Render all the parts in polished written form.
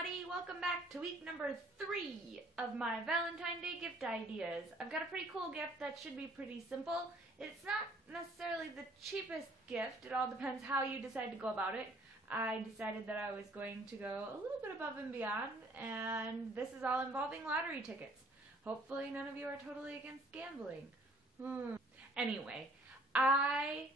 everybody! Welcome back to week number 3 of my Valentine Day gift ideas. I've got a pretty cool gift that should be pretty simple. It's not necessarily the cheapest gift, it all depends how you decide to go about it. I decided that I was going to go a little bit above and beyond, and this is all involving lottery tickets. Hopefully none of you are totally against gambling. Anyway, I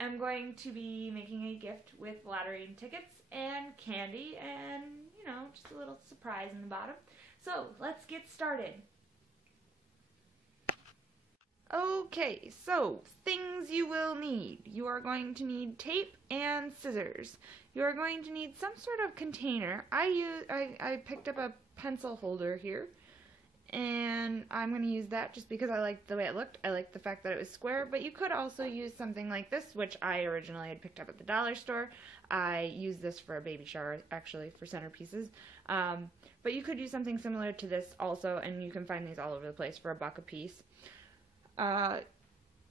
am going to be making a gift with lottery tickets and candy and, you know, just a little surprise in the bottom. So, let's get started. Okay, so things you will need. You are going to need tape and scissors. You are going to need some sort of container. I picked up a pencil holder here, and I'm going to use that just because I liked the way it looked. I liked the fact that it was square, but you could also use something like this, which I originally had picked up at the dollar store. I used this for a baby shower, actually, for centerpieces. But you could use something similar to this also, and you can find these all over the place for $1 a piece.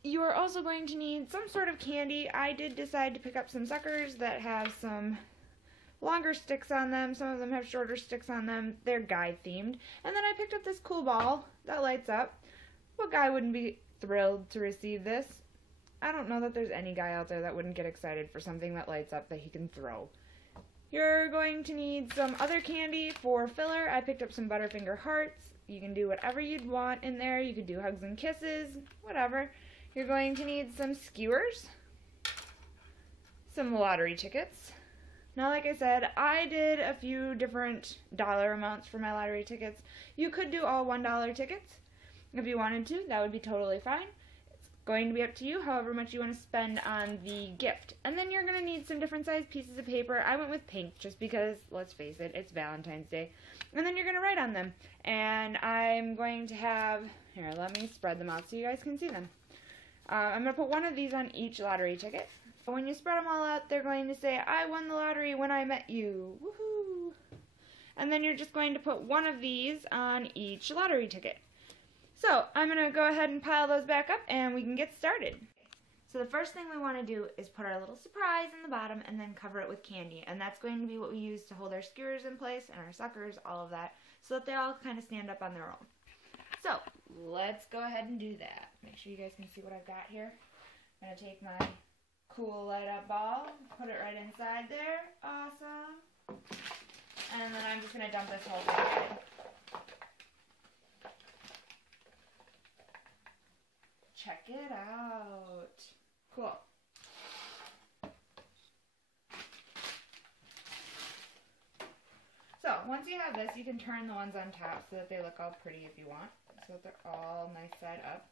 You are also going to need some sort of candy. I did decide to pick up some suckers that have some longer sticks on them. Some of them have shorter sticks on them. They're guy themed. And then I picked up this cool ball that lights up. What guy wouldn't be thrilled to receive this? I don't know that there's any guy out there that wouldn't get excited for something that lights up that he can throw. You're going to need some other candy for filler. I picked up some Butterfinger hearts. You can do whatever you'd want in there. You could do hugs and kisses, whatever. You're going to need some skewers, some lottery tickets. Now, like I said, I did a few different dollar amounts for my lottery tickets. You could do all $1 tickets if you wanted to. That would be totally fine. It's going to be up to you, however much you want to spend on the gift. And then you're going to need some different size pieces of paper. I went with pink just because, let's face it, it's Valentine's Day. And then you're going to write on them. And I'm going to have, here, let me spread them out so you guys can see them. I'm going to put one of these on each lottery ticket. When you spread them all out, they're going to say, I won the lottery when I met you. Woohoo! And then you're just going to put one of these on each lottery ticket. So, I'm going to go ahead and pile those back up and we can get started. So the first thing we want to do is put our little surprise in the bottom and then cover it with candy. And that's going to be what we use to hold our skewers in place and our suckers, all of that, so that they all kind of stand up on their own. So, let's go ahead and do that. Make sure you guys can see what I've got here. I'm going to take my cool light up ball, put it right inside there. Awesome. And then I'm just going to dump this whole thing in. Check it out. Cool. So, once you have this, you can turn the ones on top so that they look all pretty if you want. So that they're all nice side up.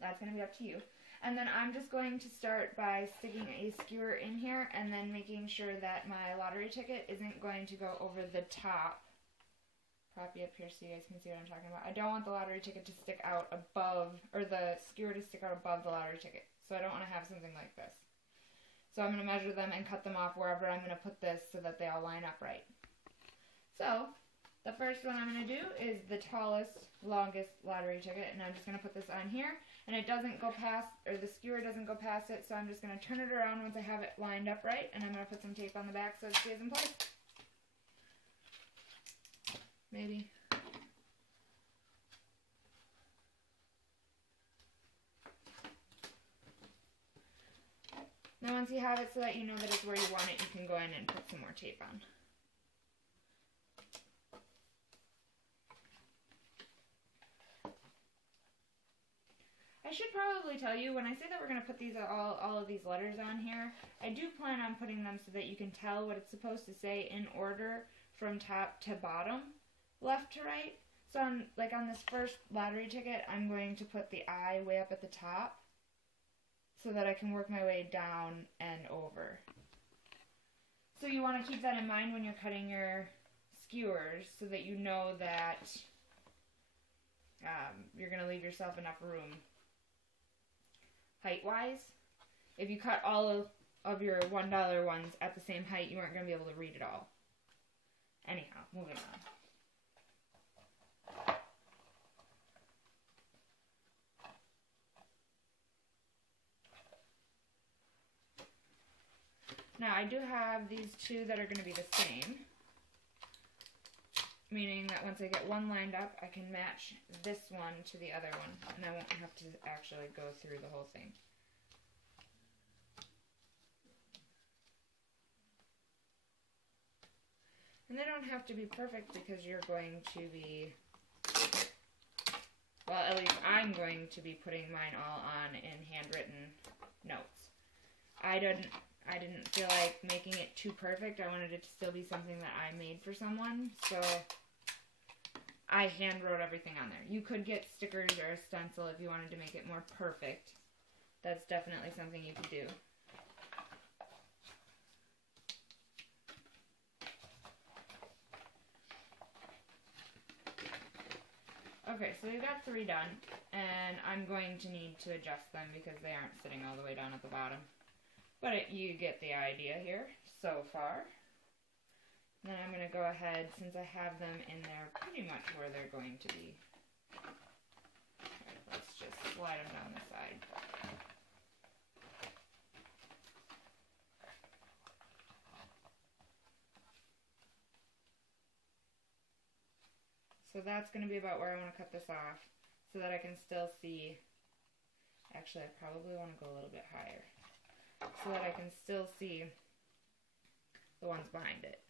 That's going to be up to you. And then I'm just going to start by sticking a skewer in here and then making sure that my lottery ticket isn't going to go over the top. Prop you up here so you guys can see what I'm talking about. I don't want the lottery ticket to stick out above, or the skewer to stick out above the lottery ticket. So I don't want to have something like this. So I'm going to measure them and cut them off wherever I'm going to put this so that they all line up right. So, the first one I'm going to do is the tallest, longest lottery ticket, and I'm just going to put this on here, and it doesn't go past, or the skewer doesn't go past it, so I'm just going to turn it around once I have it lined up right, and I'm going to put some tape on the back so it stays in place. Maybe. Now once you have it so that you know that it's where you want it, you can go in and put some more tape on. I should probably tell you, when I say that we're going to put these all of these letters on here, I do plan on putting them so that you can tell what it's supposed to say in order from top to bottom, left to right. So on this first lottery ticket, I'm going to put the I way up at the top so that I can work my way down and over. So you want to keep that in mind when you're cutting your skewers so that you know that you're going to leave yourself enough room. Height-wise, if you cut all of your $1 ones at the same height, you aren't going to be able to read it all. Anyhow, moving on. Now, I do have these two that are going to be the same. meaning that once I get one lined up, I can match this one to the other one, and I won't have to actually go through the whole thing. And they don't have to be perfect because you're going to be, well, at least I'm going to be putting mine all on in handwritten notes. I didn't feel like making it too perfect. I wanted it to still be something that I made for someone, so I hand wrote everything on there. You could get stickers or a stencil if you wanted to make it more perfect. That's definitely something you could do. Okay, so we've got 3 done, and I'm going to need to adjust them because they aren't sitting all the way down at the bottom. But you get the idea here so far. And then I'm going to go ahead, since I have them in there pretty much where they're going to be. Alright, let's just slide them down the side. So that's going to be about where I want to cut this off so that I can still see. Actually, I probably want to go a little bit higher so that I can still see the ones behind it.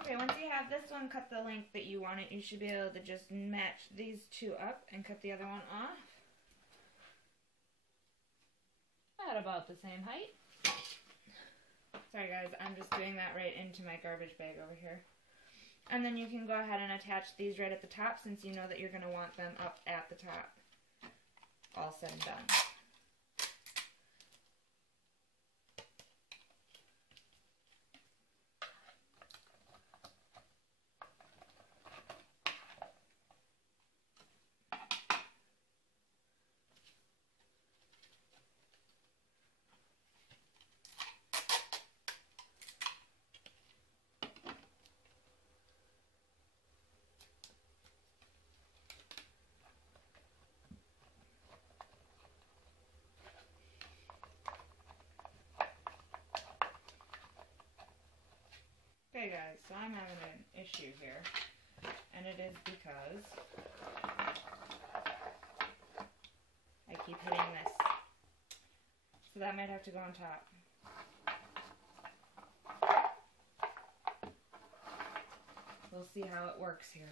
Okay, once you have this one cut the length that you want it, you should be able to just match these 2 up and cut the other one off at about the same height. Sorry guys, I'm just doing that right into my garbage bag over here. And then you can go ahead and attach these right at the top since you know that you're going to want them up at the top. All said and done. Okay guys, so I'm having an issue here, and it is because I keep hitting this. So that might have to go on top. We'll see how it works here.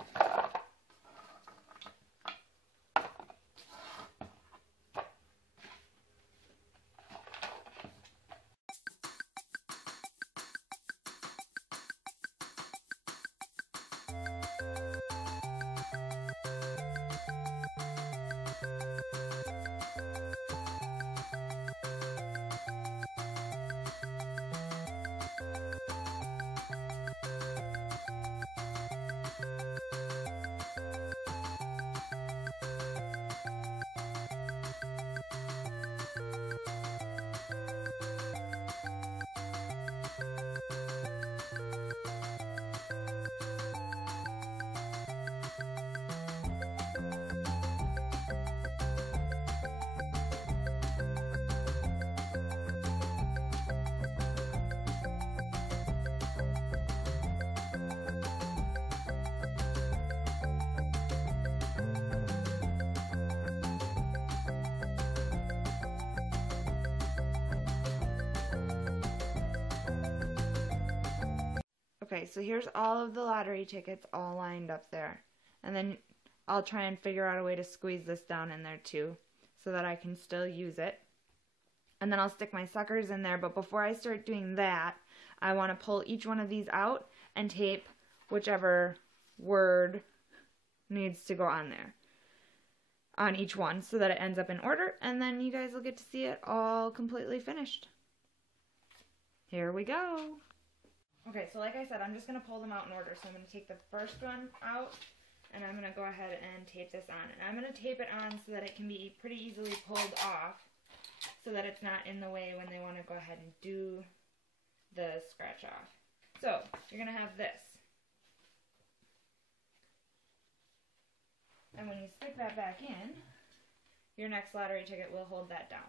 Okay, so here's all of the lottery tickets all lined up there. And then I'll try and figure out a way to squeeze this down in there too, so that I can still use it. And then I'll stick my suckers in there, but before I start doing that, I want to pull each one of these out and tape whichever word needs to go on there, on each one, so that it ends up in order, and then you guys will get to see it all completely finished. Here we go. Okay, so like I said, I'm just going to pull them out in order. So I'm going to take the first one out, and I'm going to go ahead and tape this on. And I'm going to tape it on so that it can be pretty easily pulled off, so that it's not in the way when they want to go ahead and do the scratch off. So, you're going to have this. And when you stick that back in, your next lottery ticket will hold that down.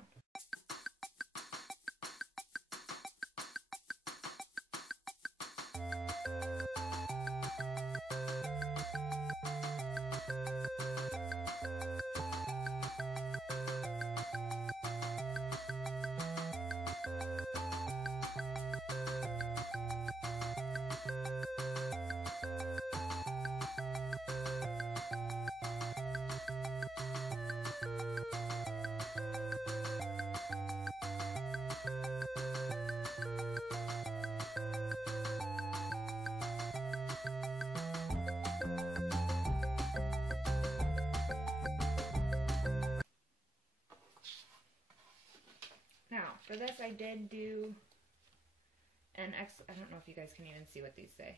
for this I did do an I don't know if you guys can even see what these say.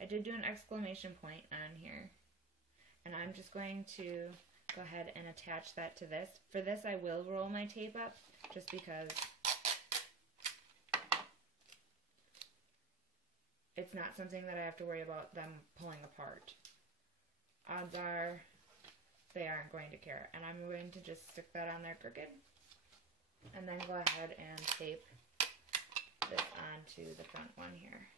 I did do an exclamation point on here. And I'm just going to go ahead and attach that to this. For this I will roll my tape up just because it's not something that I have to worry about them pulling apart. Odds are they aren't going to care. And I'm going to just stick that on there crooked and then go ahead and tape this onto the front one here.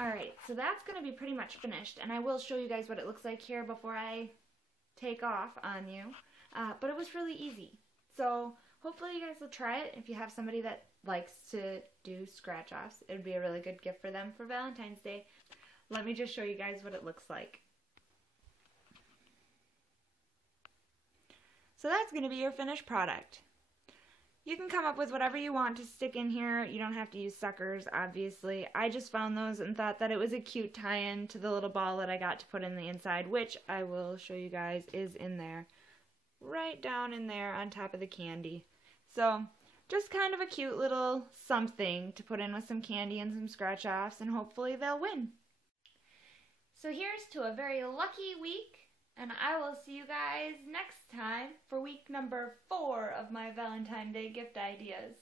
Alright, so that's going to be pretty much finished, and I will show you guys what it looks like here before I take off on you, but it was really easy. So hopefully you guys will try it if you have somebody that likes to do scratch-offs. It would be a really good gift for them for Valentine's Day. Let me just show you guys what it looks like. So that's going to be your finished product. You can come up with whatever you want to stick in here. You don't have to use suckers, obviously. I just found those and thought that it was a cute tie-in to the little ball that I got to put in the inside, which I will show you guys is in there. Right down in there on top of the candy. So, just kind of a cute little something to put in with some candy and some scratch-offs, and hopefully they'll win. So here's to a very lucky week. And I will see you guys next time for week number 4 of my Valentine Day gift ideas.